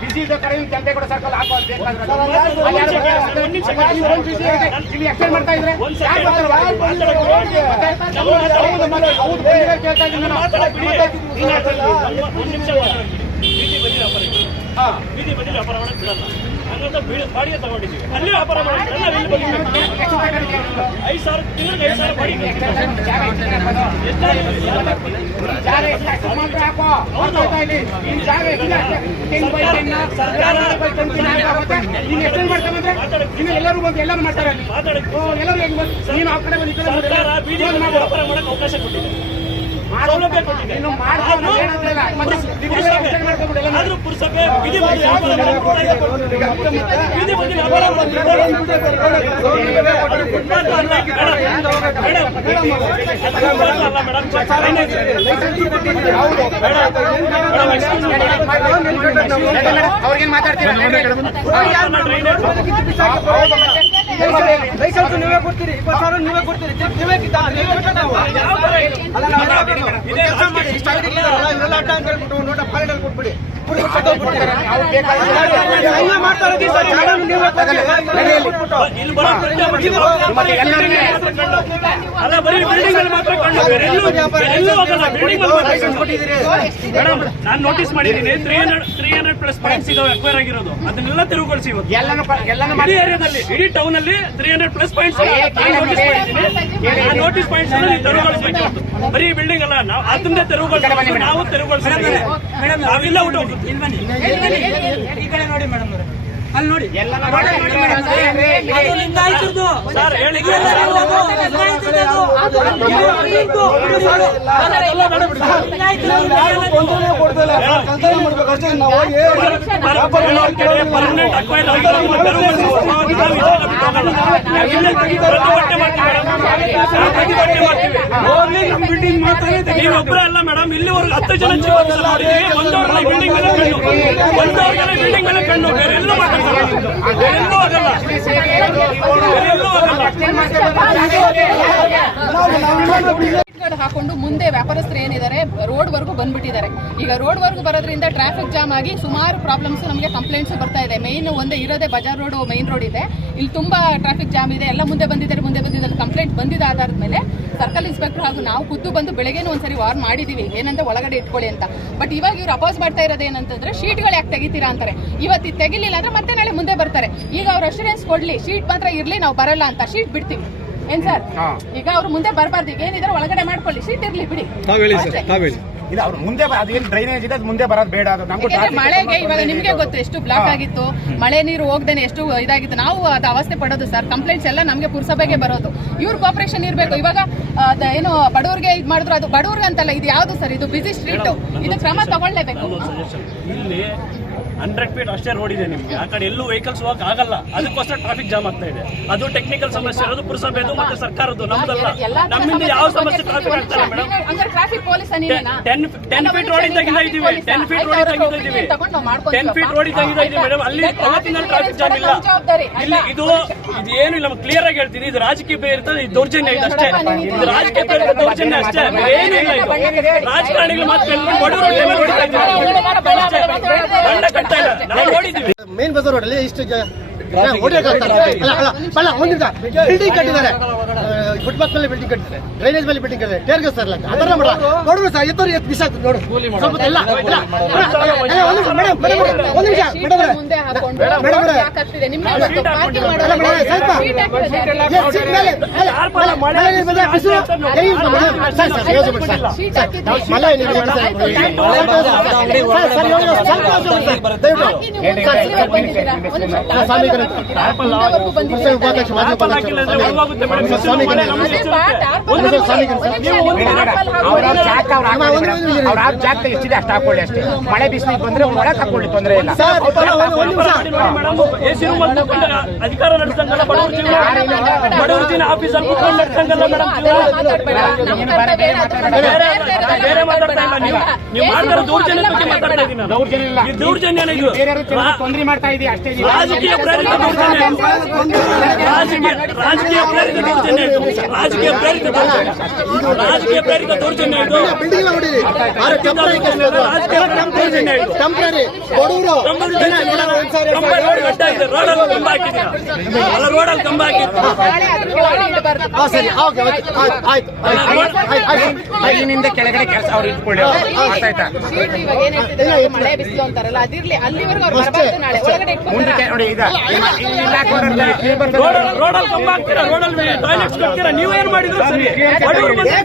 ಬಿಸಿ ಇದ್ದ ಕಡೆ ಜನತೆ ಕೂಡ ಸರ್ಕಲ್ ಹಾಕೋದು ಎಕ್ಸ್ಟೆಂಡ್ ಮಾಡ್ತಾ ಇದ್ರೆ ಬೀದಿ ಬದಿಲಿ ವ್ಯಾಪಾರ ಮಾಡಕ್ ಬಿಡಲ್ಲ. ಹಂಗಂತ ಬಾಡಿಗೆ ತಗೊಂಡಿದ್ದೀವಿ, ಅಲ್ಲಿ ವ್ಯಾಪಾರ ಮಾಡಿದ್ರೆ 5,000 ತಿಂಗಳಿಗೆ 5,000 ಬಾಡಿಗೆ. ಎಲ್ಲರೂ ಬಂದು ಎಲ್ಲರೂ ಮಾಡ್ತಾರೆ. ಸರ್ಕಾರ ಬೀದಿ ವ್ಯಾಪಾರ ಮಾಡಕ್ ಅವಕಾಶ ಕೊಟ್ಟಿದೆ, ಸೌಲಭ್ಯ ಕೊಟ್ಟಿದೆ. ಆದ್ರೂ ಪುರಸಭೆ ಬೀದಿ ಬದಿ ವ್ಯಾಪಾರ ಅವ್ರಿಗೇನ್ ಮಾತಾಡ್ತೀರಾ? ಲೈಸೆನ್ಸ್ ನೀವೇ ಕೊಡ್ತೀರಿ, 20,000 ನೀವೇ ಕೊಡ್ತೀರಿ, ನೀವೇ ನೋಟ ಫಾರಿನಲ್ಲಿ ಕೊಟ್ಬಿಡಿ. ನಾನು ನೋಟಿಸ್ ಮಾಡಿದ್ದೀನಿ, 300+ ಪಾಯಿಂಟ್ಸ್ ಇದಾವೆ ಅಕ್ವೈರ್ ಆಗಿರೋದು. ಅದನ್ನೆಲ್ಲ ತಿರುಗೊಳಿಸಿ ಇವತ್ತು ಇಡೀ ಏರಿಯಾದಲ್ಲಿ, ಇಡೀ ಟೌನ್ ಅಲ್ಲಿ 300+ ಪಾಯಿಂಟ್ಸ್ ನೋಟಿಸ್ ಪಾಯಿಂಟ್ಸ್ ತೆರವುಗೊಳಿಸಬೇಕು. ಬರೀ ಬಿಲ್ಡಿಂಗ್ ಅಲ್ಲ, ನಾವು ಅದನ್ನೇ ತೆರವುಗೊಳಿಸಬೇಕು. ನಾವು ತೆರವುಗೊಳಿಸ್ತೀವಿ, ನಾವೆಲ್ಲ ಊಟ ಈ ಕಡೆ ನೋಡಿ ಮೇಡಮ್, ಅಲ್ಲಿ ನೋಡಿ ಸರ್ ಹೇಳಿ. ನೀವೊಬ್ಬರೇ ಅಲ್ಲ ಮೇಡಮ್, ಇಲ್ಲಿವರೆಗೂ 10 ಜನ ಜೀವನ ಮಾಡಿದ್ದೀವಿ. ಬಂದವ್ರಲ್ಲ ಬಿಲ್ಡಿಂಗ್ ಮೇಲೆ ಕಣ್ಣು, ಬಂದವ್ರಿಗೆಲ್ಲ ಬಿಲ್ಡಿಂಗ್ ಮೇಲೆ ಕಣ್ಣು, ಬೇರೆ ಎಲ್ಲೂ ಎಲ್ಲೂ ಆಗಲ್ಲ, ಎಲ್ಲೂ ಆಗಲ್ಲ. ಹಾಕೊಂಡು ಮುಂದೆ ವ್ಯಾಪಾರಸ್ಥರು ಏನಿದ್ದಾರೆ ರೋಡ್ ವರ್ಗೂ ಬಂದ್ಬಿಟ್ಟಿದ್ದಾರೆ. ಈಗ ರೋಡ್ ವರ್ಗೂ ಬರೋದ್ರಿಂದ ಟ್ರಾಫಿಕ್ ಜಾಮ್ ಆಗಿ ಸುಮಾರು ಪ್ರಾಬ್ಲಮ್ಸ್ ನಮಗೆ ಕಂಪ್ಲೇಂಟ್ಸ್ ಬರ್ತಾ ಇದೆ. ಮೇನ್ ಒಂದೇ ಇರೋದೇ ಬಜಾರ್ ರೋಡ್, ಮೈನ್ ರೋಡ್ ಇದೆ, ಇಲ್ಲಿ ತುಂಬಾ ಟ್ರಾಫಿಕ್ ಜಾಮ್ ಇದೆ. ಎಲ್ಲ ಮುಂದೆ ಬಂದಿದ್ದಾರೆ ಕಂಪ್ಲೇಂಟ್ ಬಂದಿದೆ. ಆಧಾರದ ಮೇಲೆ ಸರ್ಕಲ್ ಇನ್ಸ್ಪೆಕ್ಟರ್ ಹಾಗೂ ನಾವು ಖುದ್ದು ಬಂದು ಬೆಳಗ್ಗೆನೂ ಒಂದ್ಸರಿ ವಾರ್ನ್ ಮಾಡಿದೀವಿ, ಏನಂತ ಒಳಗಡೆ ಇಟ್ಕೊಳ್ಳಿ ಅಂತ. ಬಟ್ ಇವಾಗ ಇವ್ರು ಅಪೋಸ್ ಮಾಡ್ತಾ ಇರೋದು ಏನಂತಂದ್ರೆ ಶೀಟ್ಗಳು ಯಾಕೆ ತೆಗಿತೀರಾ ಅಂತಾರೆ. ಇವತ್ತು ತೆಗಿಲಿಲ್ಲ ಅಂದ್ರೆ ಮತ್ತೆ ನಾಳೆ ಮುಂದೆ ಬರ್ತಾರೆ. ಈಗ ಅವ್ರು ಅಶ್ಯೂರೆನ್ಸ್ ಕೊಡ್ಲಿ, ಶೀಟ್ ಮಾತ್ರ ಇರ್ಲಿ, ನಾವು ಬರಲ್ಲ ಅಂತ, ಶೀಟ್ ಬಿಡ್ತೀವಿ ಏನ್ ಸರ್? ಈಗ ಅವ್ರು ಮುಂದೆ ಬರಬಾರ್ದು, ಈಗ ಏನಿದ್ರೆ ಒಳಗಡೆ ಮಾಡ್ಕೊಳ್ಳಿ, ಶೀಟ್ ಇರ್ಲಿ ಬಿಡಿ. ಇಲ್ಲ ಅವ್ರು ಮುಂದೆ ಅದೇನು ಡ್ರೈನೇಜ್ ಇದೆ, ಮುಂದೆ ಬರೋದು ಬೇಡ. ಮಳೆಗೆ ಇವಾಗ ನಿಮ್ಗೆ ಗೊತ್ತು ಎಷ್ಟು ಬ್ಲಾಕ್ ಆಗಿತ್ತು, ಮಳೆ ನೀರು ಹೋಗ್ದೇನೆ ಎಷ್ಟು ಇದಾಗಿತ್ತು. ನಾವು ಅದು ಅವಸ್ಥೆ ಪಡೋದು ಸರ್. ಕಂಪ್ಲೇಂಟ್ಸ್ ಎಲ್ಲ ನಮ್ಗೆ ಪುರಸಭೆಗೆ ಬರೋದು. ಇವ್ರ ಕೋಆಪರೇಷನ್ ಇರಬೇಕು. ಇವಾಗ ಏನು ಬಡವ್ರಿಗೆ ಇದು ಮಾಡಿದ್ರು, ಅದು ಬಡವ್ರಿಗೆ ಅಂತಲ್ಲ, ಇದು ಯಾವ್ದು ಸರ್? ಇದು ಬಿಸಿ ಸ್ಟ್ರೀಟ್, ಇದು ಕ್ರಮ ತಗೊಳ್ಳೇಬೇಕು. ಇಲ್ಲಿ 100 ಫೀಟ್ ಅಷ್ಟೇ ರೋಡ್ ಇದೆ ನಿಮ್ಗೆ, ಆ ಕಡೆ ಎಲ್ಲೂ ವೆಹಿಕಲ್ಸ್ ಹೋಗಕ್ ಆಗಲ್ಲ. ಅದಕ್ಕೋಸ್ಕರ ಟ್ರಾಫಿಕ್ ಜಾಮ್ ಆಗ್ತಾ ಇದೆ. ಅದು ಟೆಕ್ನಿಕಲ್ ಸಮಸ್ಯೆ ಇರೋದು ಪುರಸಭೆದು ಮತ್ತೆ ಸರ್ಕಾರದ್ದು, ನಮ್ದಲ್ಲ. ನಮ್ಮಿಂದ ಯಾವ ಸಮಸ್ಯೆ ಟ್ರಾಫಿಕ್ ಆಗ್ತಲ್ಲ ಮೇಡಮ್. 10 ಫೀಟ್ ರೋಡ್ ತೆಗಿತಾ ಇದೀವಿ, 10 ಫೀಟ್ ರೋಡ್ ತೆಗಿತಾ ಇದೀವಿ, 10 ಫೀಟ್ ರೋಡ್ ತೆಗಿತಾ ಇದೀವಿ ಮೇಡಮ್. ಅಲ್ಲಿ ಅವತ್ತಿನ ಟ್ರಾಫಿಕ್ ಜಾಮ್ ಇಲ್ಲ. ಇಲ್ಲಿ ಇದು ಏನು ಇಲ್ಲ, ಕ್ಲಿಯರ್ ಆಗಿ ಹೇಳ್ತೀನಿ, ಇದು ರಾಜಕೀಯ ಪ್ರೇರಿತ ದೌರ್ಜನ್ಯ ಇದೆ ಅಷ್ಟೇ. ಇದು ರಾಜಕೀಯ ಪ್ರೇರಿತ ದೌರ್ಜನ್ಯ ಅಷ್ಟೇ, ಏನು ಇಲ್ಲ. ಇದು ರಾಜಕಾರಣಿಗಳು ಮಾತ್ರ ಮೇನ್ ಬಜಾರ್ ರೋಡ್ ಅಲ್ಲಿ ಇಷ್ಟು ಬಿಲ್ಡಿಂಗ್ ಕಟ್ಟಿದ್ದಾರೆ, ಫುಟ್ಪಾತ್ ಮೇಲೆ ಬಿಲ್ಡಿಂಗ್ ಕಟ್ಟಿದ್ದಾರೆ, ಡ್ರೈನೇಜ್ ಮೇಲೆ ಬಿಲ್ಡಿಂಗ್ ಕಟ್ಟಿದ್ದಾರೆ, ಟೇರ್ಗೆ ಸರ್ ಅದರ ನೋಡುವ ಸರ್ ಎತ್ತೋರು ಎತ್ತು ಬಿಸಾಕ್ ನೋಡು ಸ್ವಲ್ಪ ಎಲ್ಲ. ಒಂದು ನಿಮಿಷ ಅವ್ರ ಜಾಗ ಅವ್ರ ಜಾಗ ಎಷ್ಟಿದೆ ಅಷ್ಟು ಹಾಕೊಳ್ಳಿ ಅಷ್ಟೇ. ಮಳೆ ಬಿಸಿಲಿಗೆ ಬಂದ್ರೆ ಒಳಗೆ ಹಾಕೊಳ್ಳಿ, ತೊಂದರೆ ಇಲ್ಲ. ಎಸಿ ರೂಮ್ ಅಂತ ಅಧಿಕಾರ ನಡೆಸಂಗಲ್ಲ, ಬಡವರ ಜೀವನ ಆಫೀಸಲ್ಲಿ ಕೂತ್ಕೊಂಡು ನಡೆಸಂಗಲ್ಲ ಮೇಡಮ್. ಬೇರೆ ಮಾತಾಡ್ತಾ ಇಲ್ಲ ನೀವು ಮಾಡ್ತಾರೆ ದೌರ್ಜನ್ಯ ಬಗ್ಗೆ ಮಾತಾಡ್ತಾ ಇದ್ದೀನಿ. ದೌರ್ಜನ್ಯ ಇಲ್ಲ, ಇದು ದೌರ್ಜನ್ಯ ಇದು. ಬೇರೆ ತೊಂದರೆ ಮಾಡ್ತಾ ಇದೀವಿ ಅಷ್ಟೇ. ರಾಜಕೀಯ ಪ್ರೇರಿತ ದೌರ್ಜನ್ಯ, ರಾಜಕೀಯ ಪ್ರೇರಿತ ದೌರ್ಜನ್ಯ ಇದು. ರಾಜಕೀಯ ಪ್ರೇರಿತ ದೌರ್ಜನ್ಯ, ರಾಜಕೀಯ ಪ್ರೇರಿತ ದೌರ್ಜನ್ಯ ಇದು. ಬಿಲ್ಡಿಂಗ್ ನೋಡಿರಿ, ರಾಜಕೀಯ ದೌರ್ಜನ್ಯ ಇದು. ಟೆಂಪ್ರರಿ ಬಡವರು ರೋಡ್ ಗಡ್ಡ ಇದೆ, ರೋಡಲ್ಲಿ ಕಂಬ ಹಾಕಿದ್ದೀರಾ, ಅಲ್ಲ ರೋಡಲ್ಲಿ ಕಂಬ ಹಾಕಿದ್ರು. ಸರಿ, ಓಕೆ, ಆಯ್ತು. ಕೈನಿಂದ ಕೆಳಗಡೆ ಕೆಲಸ ಅವ್ರು ಇಟ್ಕೊಳ್ಳಿ, ಆಯ್ತಾ? ಮಳೆ ಬಿಸಿಲು ಅಂತಾರಲ್ಲ, ಅದಿರ್ಲಿ, ಅಲ್ಲಿವರೆಗೂ ಅವ್ರು ಬರಬಾರ್ದು. ನಾಳೆ ಒಳಗಡೆ ಮುಂದಕ್ಕೆ ನೋಡಿ, ರೋಡಲ್ಲಿ ಕಂಬ ಹಾಕ್ತೀರಾ, ರೋಡಲ್ಲಿ ಟಾಯ್ಲೆಟ್ಸ್ ಕಟ್ತೀರಾ, ನೀವೇನ್ ಮಾಡಿದ್ರು ಸರಿ. ಬಡವರು ಬಂದ್ರೆ